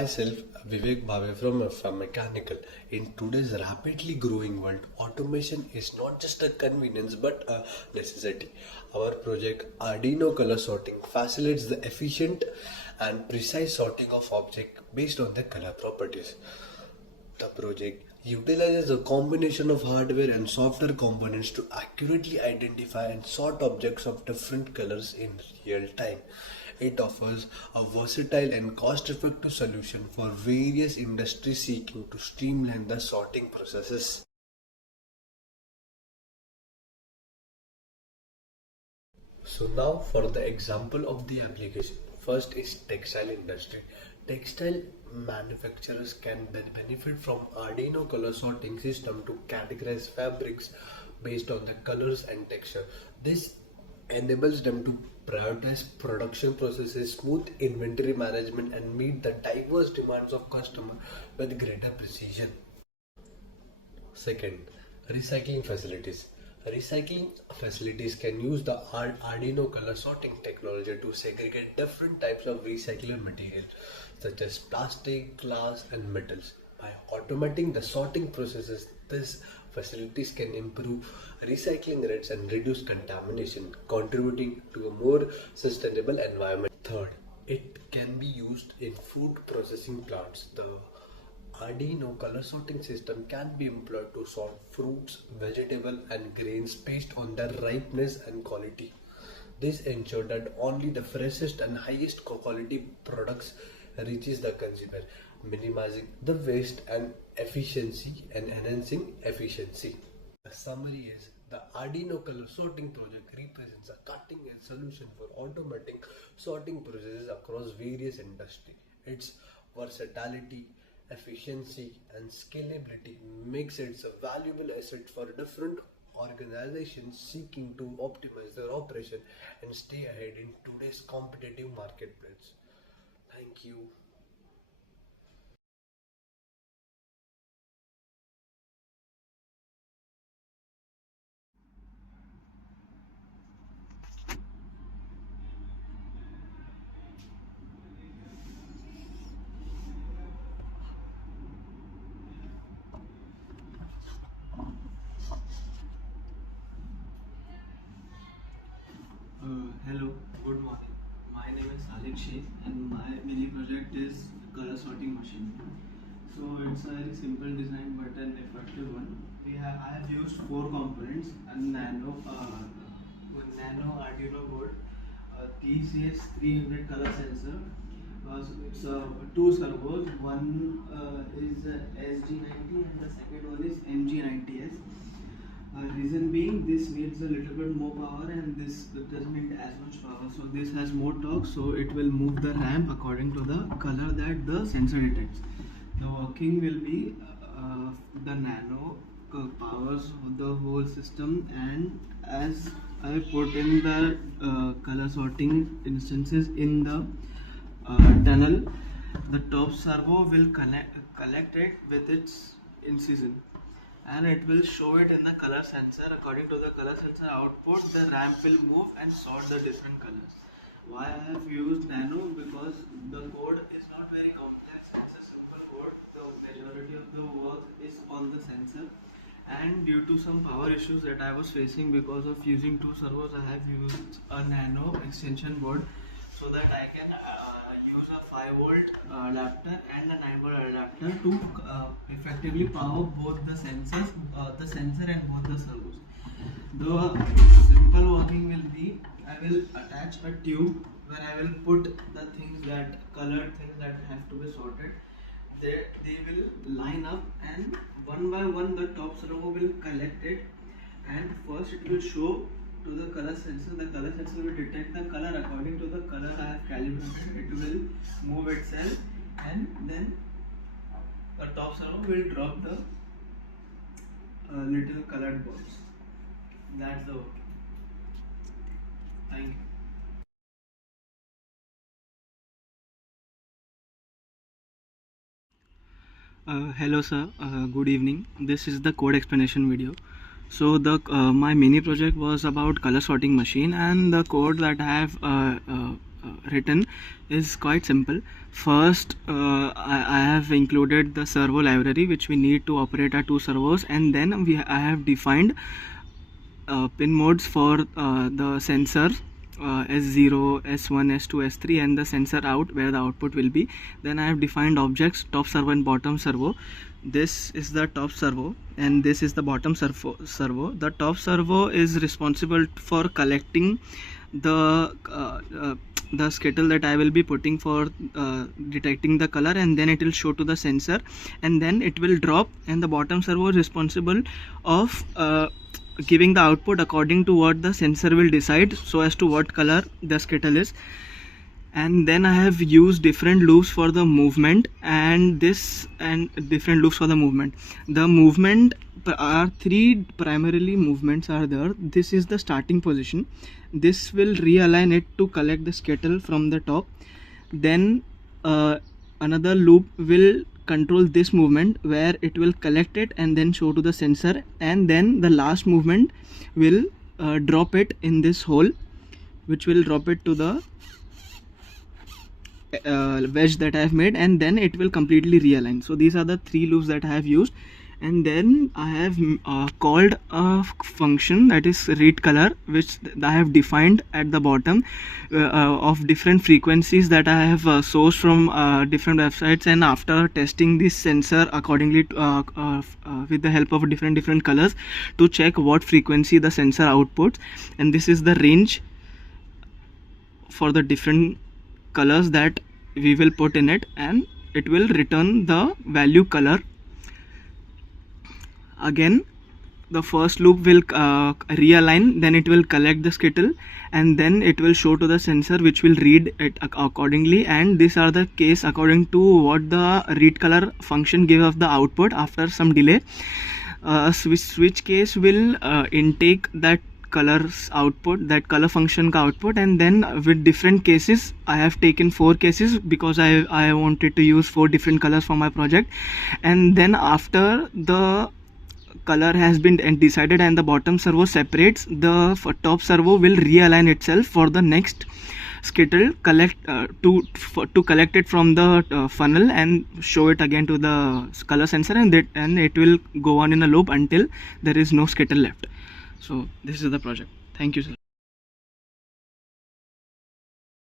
Myself, Vivek Bhave from Mechanical. In today's rapidly growing world, automation is not just a convenience but a necessity. Our project Arduino Color Sorting facilitates the efficient and precise sorting of objects based on their color properties. The project utilizes a combination of hardware and software components to accurately identify and sort objects of different colors in real time. It offers a versatile and cost effective solution for various industries seeking to streamline the sorting processes. So now for the example of the application. First is textile industry. Textile manufacturers can benefit from Arduino color sorting system to categorize fabrics based on the colors and texture. This enables them to prioritize production processes, smooth inventory management and meet the diverse demands of customer with greater precision. Second, recycling facilities. Recycling facilities can use the Arduino color sorting technology to segregate different types of recyclable material such as plastic, glass and metals. By automating the sorting processes, these facilities can improve recycling rates and reduce contamination, contributing to a more sustainable environment. Third, it can be used in food processing plants. The Arduino color sorting system can be employed to sort fruits, vegetables and grains based on their ripeness and quality. This ensures that only the freshest and highest quality products reaches the consumer, minimizing the waste and efficiency and enhancing efficiency. The summary is the Arduino color sorting project represents a cutting-edge solution for automating sorting processes across various industries. Its versatility, efficiency and scalability makes it a valuable asset for different organizations seeking to optimize their operation and stay ahead in today's competitive marketplace. Thank you. Hello, good morning. My name is Alik Sheikh and my mini project is color sorting machine. So it's a very simple design but an effective one. I have used four components: a nano Arduino board, a TCS300 color sensor. It's two servos. One is SG90 and the second one is MG90S. Reason being, this needs a little bit more power and this doesn't need as much power. So this has more torque, so it will move the ramp according to the color that the sensor detects. The working will be the nano powers the whole system, and as I put in the color sorting instances in the tunnel, the top servo will collect it with its incision and it will show it in the color sensor. According to the color sensor output, the ramp will move and sort the different colors. Why I have used nano? Because the code is not very complex, it's a simple code. The majority of the work is on the sensor, and due to some power issues that I was facing because of using two servos, I have used a nano extension board so that I can use a 5-volt adapter and a 9-volt adapter to effectively power both the sensor and both the servos. The simple working will be, I will attach a tube where I will put the colored things that have to be sorted. They will line up and one by one the top servo will collect it, and first it will show to the color sensor. The color sensor will detect the color. According to the color I have calibrated, it will move itself, and then the top servo will drop the little colored balls. That's the work. Thank you. Hello sir, good evening. This is the code explanation video. So my mini project was about color sorting machine, and the code that I have written is quite simple. First, I have included the servo library which we need to operate our 2 servos, and then I have defined pin modes for the sensor S0, S1, S2, S3, and the sensor out where the output will be. Then I have defined objects, top servo and bottom servo. This is the top servo and this is the bottom servo. The top servo is responsible for collecting the skittle that I will be putting for detecting the color, and then it will show to the sensor and then it will drop, and the bottom servo is responsible of giving the output according to what the sensor will decide so as to what color the skittle is. And then I have used different loops for the movement and different loops for the movement. The movement are 3 primarily movements are there. This is the starting position. This will realign it to collect the skittle from the top. Then another loop will control this movement where it will collect it and then show to the sensor, and then the last movement will drop it in this hole, which will drop it to the wedge that I have made, and then it will completely realign. So these are the 3 loops that I have used, and then I have called a function that is read color, which I have defined at the bottom of different frequencies that I have sourced from different websites, and after testing this sensor accordingly with the help of different colors to check what frequency the sensor outputs, and this is the range for the different colors that we will put in it, and it will return the value color. Again, the first loop will realign, then it will collect the skittle, and then it will show to the sensor, which will read it accordingly. And these are the case according to what the read color function gave of the output after some delay. Switch case will intake that colors output, that color function ka output, and then with different cases I have taken 4 cases because I wanted to use 4 different colors for my project. And then after the color has been decided and the bottom servo separates, the top servo will realign itself for the next skittle to collect it from the funnel and show it again to the color sensor, and it will go on in a loop until there is no skittle left. So this is the project. Thank you, sir.